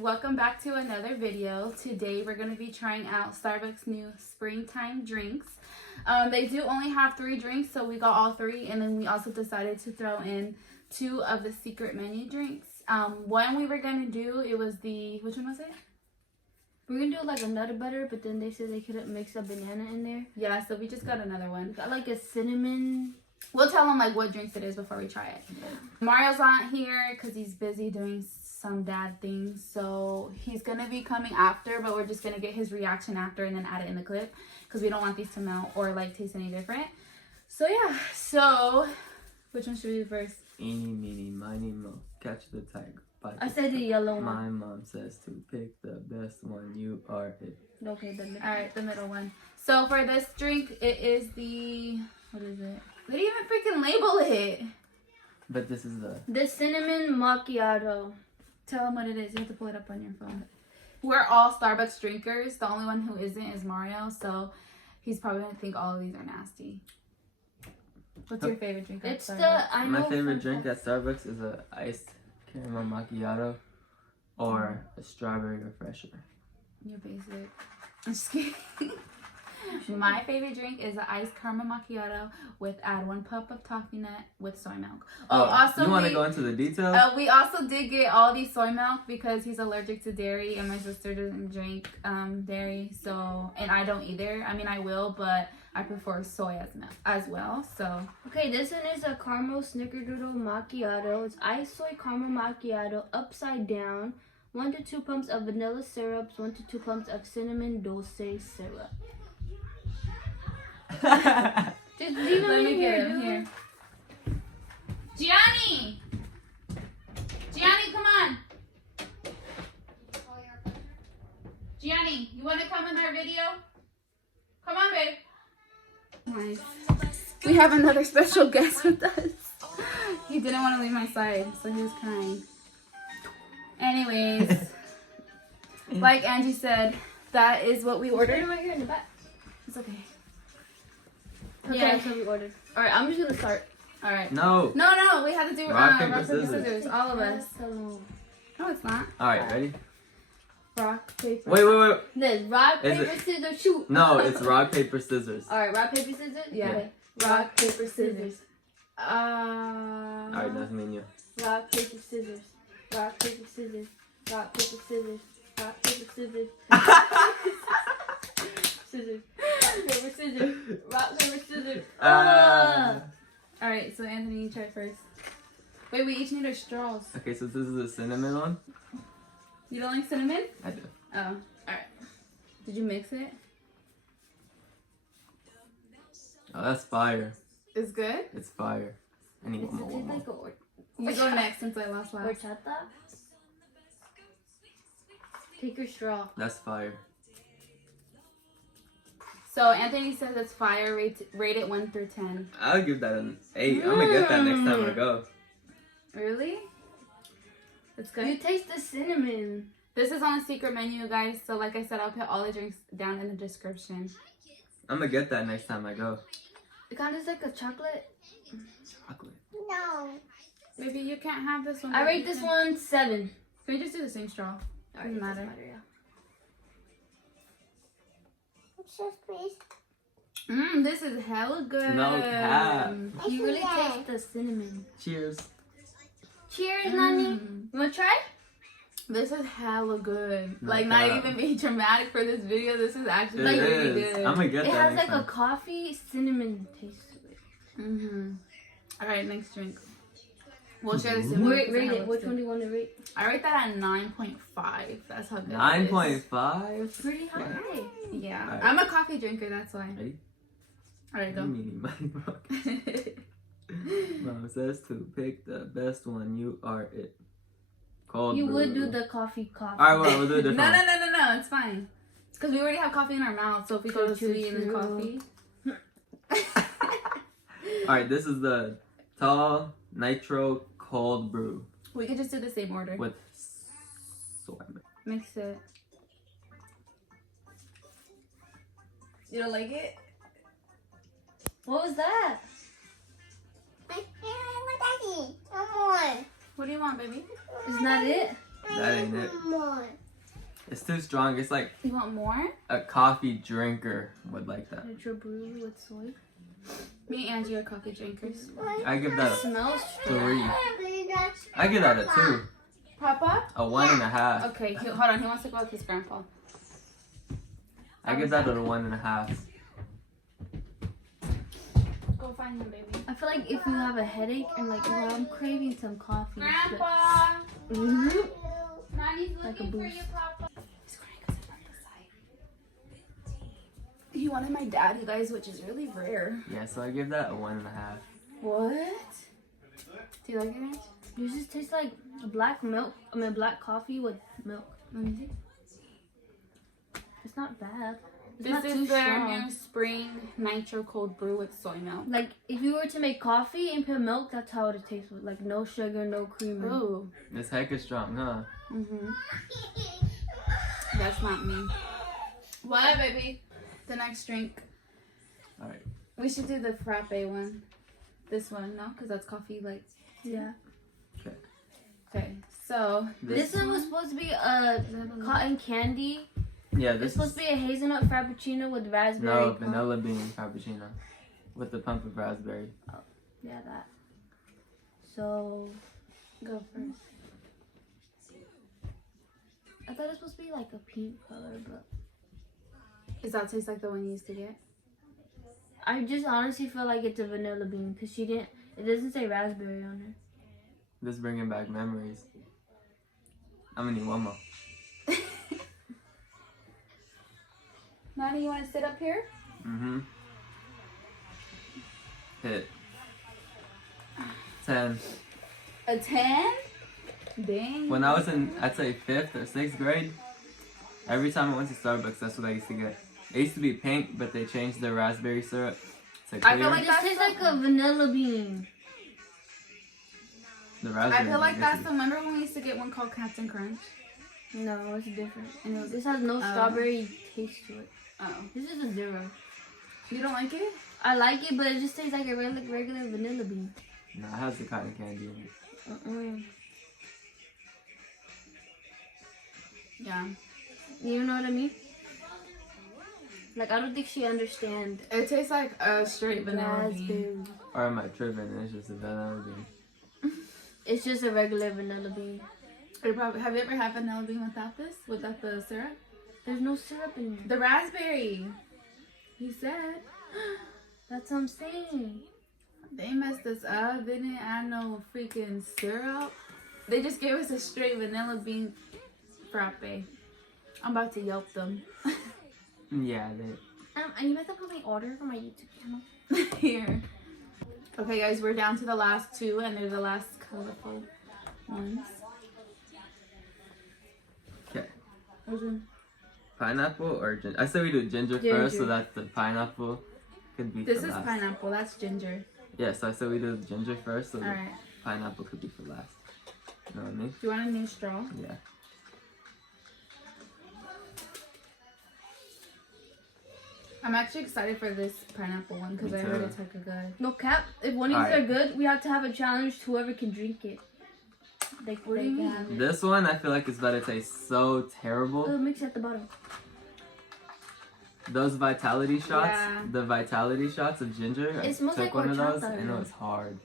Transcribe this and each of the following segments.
welcome back to another video. Today we're going to be trying out Starbucks new springtime drinks. They do only have 3 drinks, so we got all 3, and then we also decided to throw in 2 of the secret menu drinks. One we were going to do, it was the, which one was it? We're going to do like a nut butter, but then they said they couldn't mix a banana in there. Yeah, so we just got another one. We got like a cinnamon. We'll tell them like what drinks it is before we try it. Yeah. Mario's not here because he's busy doing some dad things, so he's gonna be coming after, but we're just gonna get his reaction after and then add it in the clip because we don't want these to melt or like taste any different. So yeah, so which one should we do first? Eeny, meeny, miny, mo, catch the tiger. I said the yellow one. My mom says to pick the best one. You are it. Okay, the middle. All right, the middle one. So for this drink, it is the, what is it? They didn't even freaking label it. But this is the cinnamon macchiato. Tell them what it is. You have to pull it up on your phone. We're all Starbucks drinkers. The only one who isn't is Mario, so he's probably gonna think all of these are nasty. What's your favorite drink? It's Starbucks? My favorite drink at Starbucks is a iced caramel macchiato or a strawberry refresher. You're basic. I'm just kidding. My favorite drink is an iced caramel macchiato with add 1 cup of toffee nut with soy milk. Also, you want to go into the details? We also did get all these soy milk because he's allergic to dairy and my sister doesn't drink dairy, so, and I don't either. I mean, I will, but I prefer soy as well. So okay, this one is a Caramel Snickerdoodle macchiato. It's iced soy caramel macchiato upside down. 1 to 2 pumps of vanilla syrup, 1 to 2 pumps of cinnamon Dolce Syrup. Just leave him in here. Gianni! Gianni, come on! Gianni, you want to come in our video? Come on, babe. Nice. We have another special guest with us. He didn't want to leave my side, so he was crying. Anyways, like Angie said, that is what we ordered. Right here in the back. It's okay. Okay, yeah, that's what we ordered. Alright, I'm just gonna start. Alright. No, we have to do rock, paper, paper, scissors. all of us. No, it's not. Alright, ready? Rock, paper. Wait. This rock, paper, scissors, shoot. No, it's rock, paper, scissors. Alright, rock, paper, scissors? Yeah. Okay. Rock, paper, scissors. Alright, that's me and you. Rock, paper, scissors. Rock, paper, scissors. Rock, paper, scissors. Rock, paper, scissors. Scissors. Rock, paper, scissors. Rock, paper, scissors. Alright, so Anthony, you try first. Wait, we each need our straws. Okay, so this is the cinnamon one? You don't like cinnamon? I do. Oh, alright. Did you mix it? Oh, that's fire. It's good? It's fire. I need one more. You go next since I lost last. Horchata? Take your straw. That's fire. So Anthony says it's fire. Rate it 1 through 10. I'll give that an 8. I'm gonna get that next time I go. Really? It's good. You taste the cinnamon. This is on a secret menu, guys. So like I said, I'll put all the drinks down in the description. I'm gonna get that next time I go. It kind of is like a chocolate. Chocolate. No. Maybe you can't have this one. I rate this one 7. Can we just do the same straw? Doesn't matter. Yeah. This is hella good. No cap. You really taste the cinnamon. Cheers. Cheers, Nani. You wanna try? This is hella good. No like, cap. not even being dramatic for this video. This is actually It really is. good. I'm gonna get It that has next like time. a coffee cinnamon taste to it. Alright, next drink. We'll share this. Rate it. Which one do you want to rate? I rate that at 9.5. That's how good 9.5? It's pretty high. Yeah. Alright. I'm a coffee drinker, that's why. Ready? Alright, go. Mom says to pick the best one. You are it. Cold You brew. would do the coffee. Alright, well, we'll do a different one. No, it's fine. Because we already have coffee in our mouth, so if we go sweet and then coffee. Alright, this is the tall Nitro cold brew. We could just do the same order. With soy milk. Mix it. You don't like it? What was that? What do you want, baby? Isn't that it? That ain't it. It's too strong. It's like You want more? a coffee drinker would like that. Nitro brew with soy. Me and Angie are coffee drinkers. I give that a Smells strong. 3. I give that a 2. Papa? A 1.5. Okay, hold on. He wants to go with his grandpa. I give that a 1.5. Go find him, baby. I feel like if you have a headache and like, well, I'm craving some coffee. Grandpa! Mhm. Mommy's Like a looking for boost. you, Papa. He's crying because I left the side. He wanted my dad, you guys, which is really rare. Yeah, so I give that a 1.5. What? Do you like it, Ange? Yours just tastes like black milk. I mean, black coffee with milk. Let me see. It's not bad. It's This not is too their strong. new spring nitro cold brew with soy milk. Like, if you were to make coffee and put milk, that's how it tastes with. Like, no sugar, no creamer. Ooh. This heck is strong, huh? Mm-hmm. That's not me. What, baby? The next drink. Alright. We should do the frappe one. This one, no? Because that's coffee, like. Yeah. Okay, so. This one was supposed to be a cotton candy. Yeah, It's this supposed is... to be a hazelnut frappuccino with raspberry. No, pump. vanilla bean frappuccino. With the pump of raspberry. Yeah, that. So, Go first. I thought it was supposed to be like a pink color, but Does that taste like the one you used to get? I just honestly feel like it's a vanilla bean because she didn't. It doesn't say raspberry on it. This bringing back memories. I'm gonna need one more. Nani, you want to sit up here? Mm-hmm. Hit. 10. A 10? Dang. When I was in, I'd say 5th or 6th grade, every time I went to Starbucks, that's what I used to get. It used to be pink, but they changed the raspberry syrup to clear. I feel like It just tastes like a vanilla bean. the raspberry. I feel like is that's iffy. the. Remember when we used to get one called Captain Crunch? No, it's different. And it was. This has no strawberry taste to it. Oh. This is a 0. You don't like it? I like it, but it just tastes like a regular vanilla bean. No, it has the cotton candy in it. Yeah. You know what I mean? Like, I don't think she understands. It tastes like a straight vanilla bean. Raspberry. Or am I tripping? It's just a vanilla bean. It's just a regular vanilla bean. Have you ever had vanilla bean without this? Without the syrup? There's no syrup in there. The raspberry. He said. That's what I'm saying. They messed us up. They didn't add no freaking syrup. They just gave us a straight vanilla bean frappe. I'm about to Yelp them. Yeah, they. Are you about to put my order for my YouTube channel? Here. Okay, guys, we're down to the last 2, and they're the last colorful ones. Okay. Which one? Pineapple or ginger? I say we do ginger first so that the pineapple could be This for is last. pineapple. That's ginger. Yeah, so I said we do ginger first so the Alright. pineapple could be for last. You know what I mean? Do you want a new straw? Yeah. I'm actually excited for this pineapple one because Me I heard too. it's like a good. No cap. If one of these Alright. are good, we have to have a challenge to whoever can drink it. What do you mean? Have it. This one I feel like it's about to taste so Oh, terrible. mix it at the bottom. Those vitality shots, Yeah. the vitality shots of ginger. I It smells took like one of those. horchata. I know it's hard.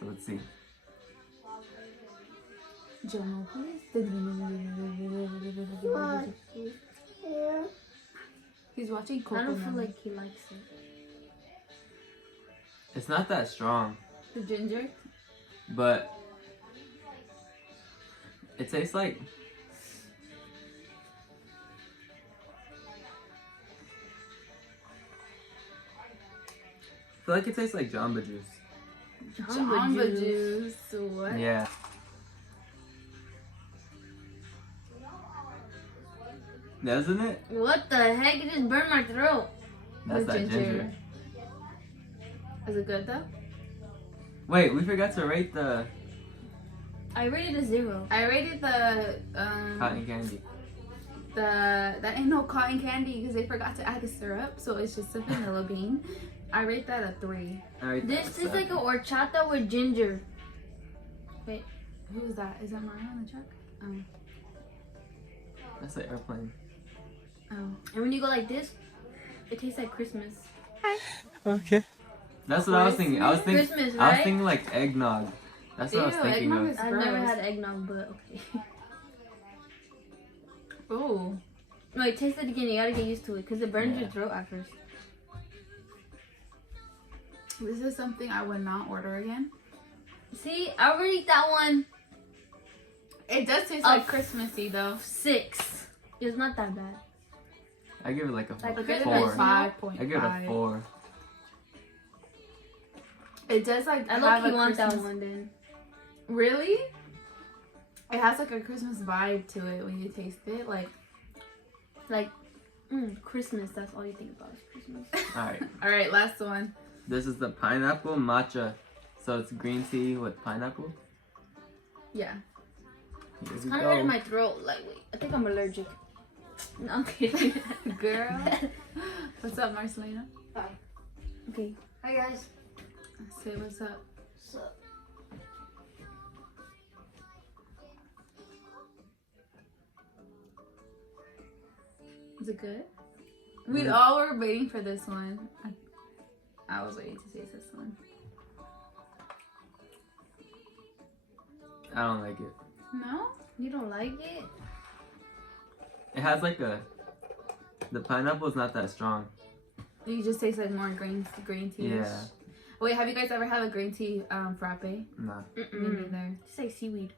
So let's see. Jono, please. He's watching I Coco don't feel now. like he likes it. It's not that strong, The ginger. but it tastes like I feel like it tastes like Jamba Juice. Jamba juice. What? Yeah. Doesn't it? What the heck? It just burned my throat. That's With that ginger. Is it good though? Wait, we forgot to rate the I rated a 0. I rated the cotton candy. that ain't no cotton candy because they forgot to add the syrup, so it's just a vanilla bean. I rate that a 3. I rate This that is like a seven. horchata with ginger. Who is that? Is that Mario on the truck? Oh. That's an airplane. Oh. And when you go like this, it tastes like Christmas. Okay. That's what I was thinking. I was thinking. Christmas, I was right? thinking like eggnog. That's what I was Ew, thinking eggnog of. is I've gross. never had eggnog, but okay. Ooh. Wait, taste it again. You gotta get used to it because it burns your throat at first. This is something I would not order again. See, I already ate that one. It does taste like Christmassy though. 6. It's not that bad. I give it like a Like Give it four. a 5.5. I give it a 4. It does like I have low-key a want that Christmas- one then. Really? It has like a Christmas vibe to it when you taste it. Like Christmas. That's all you think about is Christmas. Alright. all right, last one. This is the pineapple matcha. So it's green tea with pineapple. Yeah. Here It's we kind of hurting go. my throat. Like, wait, I think I'm allergic. No, I'm kidding. Girl. What's up, Marcelina? Okay. Hi guys. Say what's up. So, Is it good? We all were waiting for this one. I was waiting to taste this one. I don't like it. No? You don't like it? It has like a. The pineapple is not that strong. You just taste like more green tea. Yeah. Wait, have you guys ever had a green tea frappe? Nah. Me neither. It's like seaweed.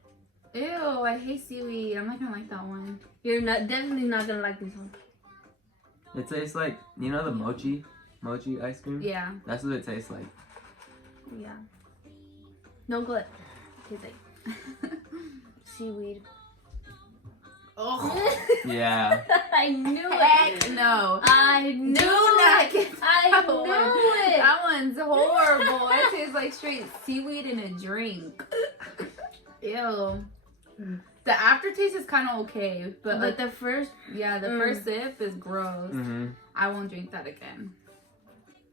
Ew, I hate seaweed. I'm not gonna like that one. You're definitely not gonna like this one. It tastes like, you know the mochi ice cream? Yeah. That's what it tastes like. Yeah. No good. Tastes like seaweed. Oh. Yeah. I knew Heck it. no. I knew Do not it. get I that knew one. it. That one's horrible. It tastes like straight seaweed in a drink. Ew. The aftertaste is kind of okay, but like the first, the first sip is gross. Mm-hmm. I won't drink that again.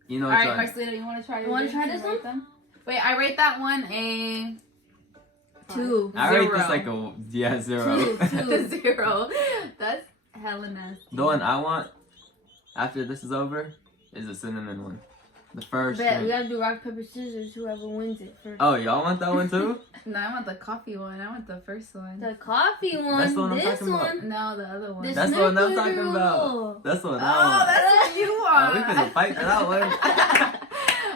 You know All what's right, on? Marcelina, you want to try? You wanna drinks try and this rate one? them? Wait, I rate that one a 2. I rate this 0. like a 0. 2. 0. That's hella nasty. The one I want after this is over is a cinnamon one. The first Bet we drink. gotta do rock paper scissors. Whoever wins it first. Oh, y'all want that one too? No, I want the coffee one. I want the first one. The coffee one. That's the one I'm this talking about. one. No, the other one. The That's the one I'm talking Snickerdoodle. about. That's the one I Oh, want. that's what you want. Oh, we finna fight for that one.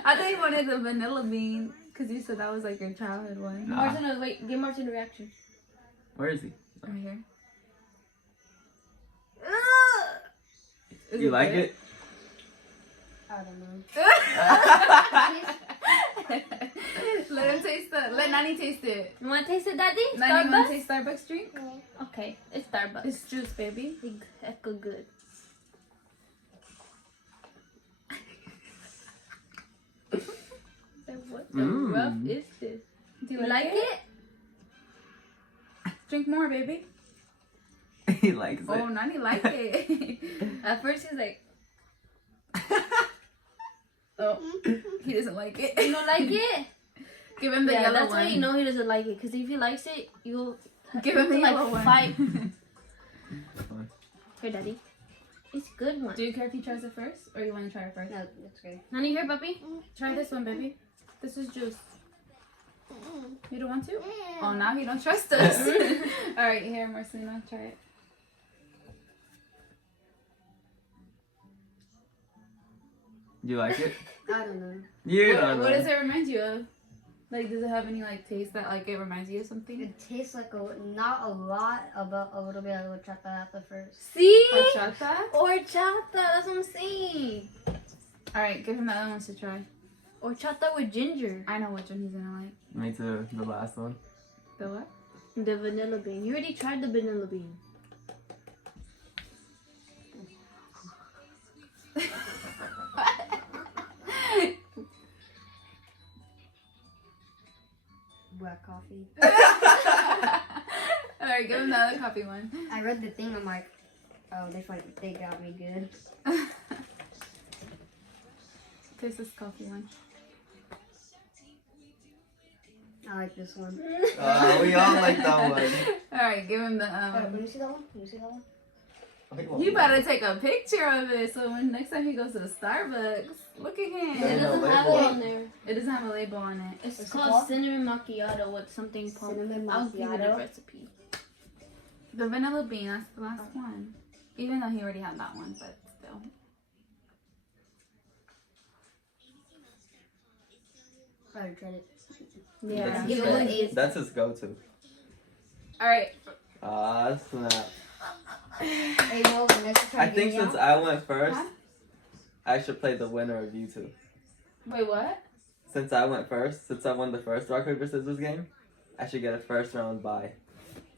I thought you wanted the vanilla bean because you said that was like your childhood one. Nah. Martin, wait. Give Martin a reaction. Where is he? Right here. You like it? I don't know. Let him taste it. Let Nani taste it. You want to taste it, Daddy? Nani, you want Starbucks? to taste Starbucks drink? Okay, it's Starbucks. It's juice, baby. Heck good. What the Mm. rough is this? Do You like it? Drink more, baby. He likes Oh, it. Nani like it. At first he's like, Oh, he doesn't like it. you don't like it? Give him the Yeah, yellow that's one. how you know he doesn't like it. Because if he likes it, you'll Give him the like yellow one. fight. Fine. Here, Daddy. It's a good one. Do you care if he tries it first, or you want to try it first? No, that's good. Nani, here, puppy. Try this one, baby. This is juice. You don't want to? Oh, now he don't trust us. All right, here, Marcelina, try it. You like it? I don't know. You What, don't know. what does it remind you of? Like, does it have any like taste that like it reminds you of something? It tastes like not a lot, but a little bit of horchata at the first. See? Horchata? Horchata. That's what I'm saying. All right, give him the other ones to try. Horchata with ginger. I know which one he's gonna like. Me too. The last one. The what? The vanilla bean. You already tried the vanilla bean. Black coffee. All right, give him the other coffee one. I read the thing. I'm like, oh, they got me good. Taste this coffee one. I like this one. We all like that one. Alright, give him the Let me see that one. Let me see that one. You better take a picture of it so when next time he goes to the Starbucks, look at him. There It no doesn't have it label. on there. It doesn't have a label on it. It's What's it called called? cinnamon macchiato with something pumped. Cinnamon I'll give you the macchiato. recipe. The vanilla bean, that's the last one. Even though he already had that one, but still. I already tried it. Yeah. Give it an 8. That's his go-to. Alright. Ah, snap. Hey, no, the next time I think since I went first, Huh? I should play the winner of you two. Wait, what? Since I went first, since I won the first rock, paper, scissors game, I should get a first round bye.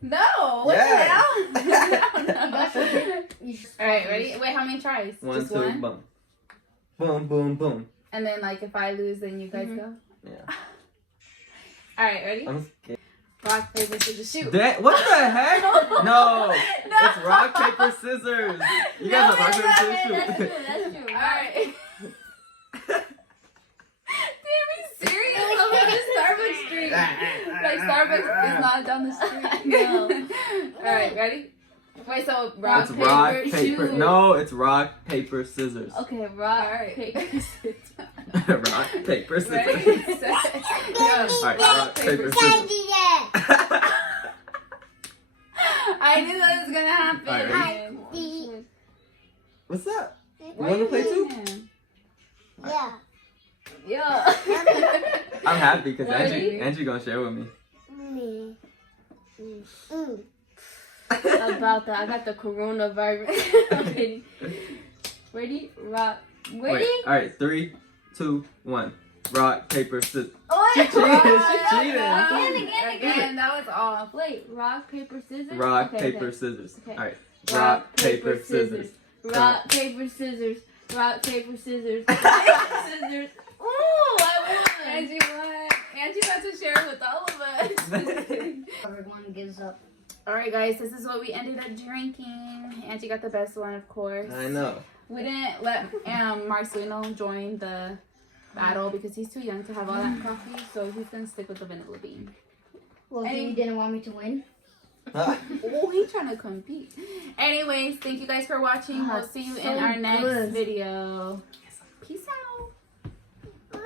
No! What Yeah. the hell? No, You should- Alright, ready? Wait, how many tries? One, Just two, one? boom. Boom, boom, boom. And then, like, if I lose, then you guys Mhm. go? Yeah. Alright, ready? I'm scared. Rock, paper, scissors, shoot. What the heck? No! No. It's rock, paper, scissors! You guys are rock, it's paper, not. scissors, That's shoot. true. That's true. Alright. Damn, you serious? I'm on the Starbucks street. Like, Starbucks is not down the street. No. Alright, ready? Wait, so rock, It's paper, rock, paper. shoot. No, it's rock, paper, scissors. Okay, rock, Alright. paper, scissors. Rock, paper, scissors. Ready, set, go. Alright, rock, paper, scissors. I knew that was gonna happen. Alright, What's up? You Why want to you play too? winning? Yeah. Yeah. I'm happy because Ready? Angie gonna share with me. About that, I got the coronavirus. I'm kidding. Ready? Rock. Ready? Wait, alright, 3, 2, 1. Rock, paper, scissors. Oh, She cheated, she cheated. Again, that was off. Wait, rock, paper, scissors? Rock, Okay, paper, okay. scissors. Okay. Alright. Rock, paper, scissors. Rock, paper, scissors. Rock, paper, scissors. Scissors. Ooh, I won. Angie won. Angie got to share with all of us. Everyone gives up. Alright guys, this is what we ended up drinking. Angie got the best one, of course. I know. We didn't let Marcelino join the battle because he's too young to have all that coffee, so he's gonna stick with the vanilla bean. Well, Hey. you didn't want me to win. Huh? Oh, he's trying to compete. Anyways, thank you guys for watching. We'll see you in So our next good. video. Peace out.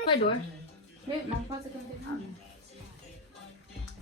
My door. Wait, my father's gonna take